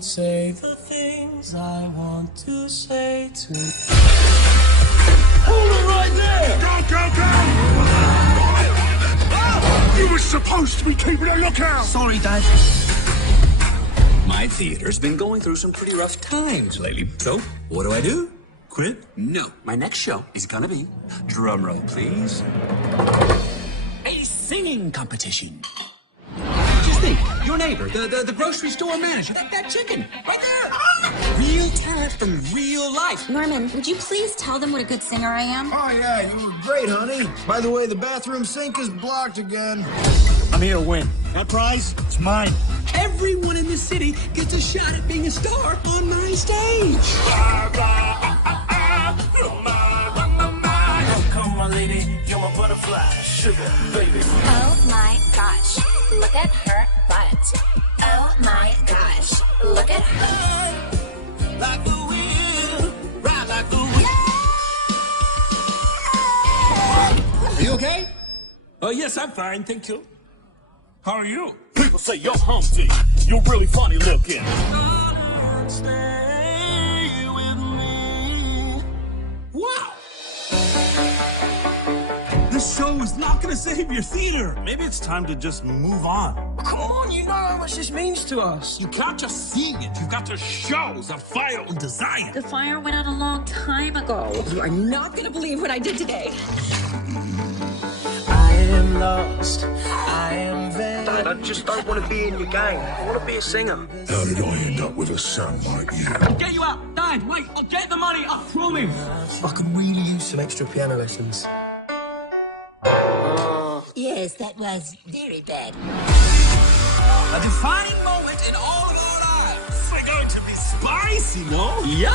Say the things I want to say to you. Hold it right there! Go, go, go! Oh, you were supposed to be keeping a lookout! Sorry, Dad. My theater's been going through some pretty rough times lately. So, what do? Quit? No. My next show is gonna be, drumroll please, a singing competition. Just think, your neighbor, the grocery store manager, that chicken, right there. Ah! Real talent from real life. Norman, would you please tell them what a good singer I am? Oh, yeah, you were great, honey. By the way, the bathroom sink is blocked again. I'm here to win. That prize, it's mine. Everyone in the city gets a shot at being a star on my stage. Come on, lady, you're my butterfly, sugar, baby. Oh my gosh, look at her butt. Oh my gosh, look at her. Like the wind, ride like the wind. Are you okay? Yes, I'm fine, thank you. How are you? People say you're Humpty. You're really funny looking. Stay with me. Wow! This show is not gonna save your theater. Maybe it's time to just move on. Come on, you know how much this means to us. You can't just see it. You've got to show the fire and desire. The fire went out a long time ago. You are not going to believe what I did today. I am lost. I am very. Dad, I just don't want to be in your gang. I want to be a singer. How did I end up with a son like you? Get you out! Dad, wait, I'll get the money, I promise! I could really use some extra piano lessons. Yes, that was very bad. A defining moment in all of our lives! We're going to be spicy, no? Yeah!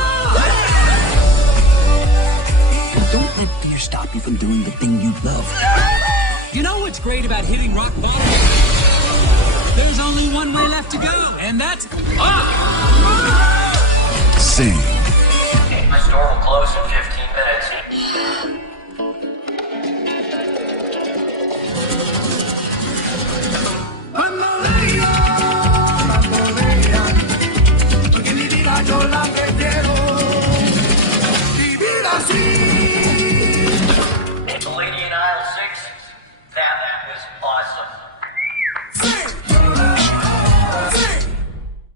Don't let fear stop you from doing the thing you love. You know what's great about hitting rock bottom? There's only one way left to go, and that's up! Sing. My store will close in 15 minutes.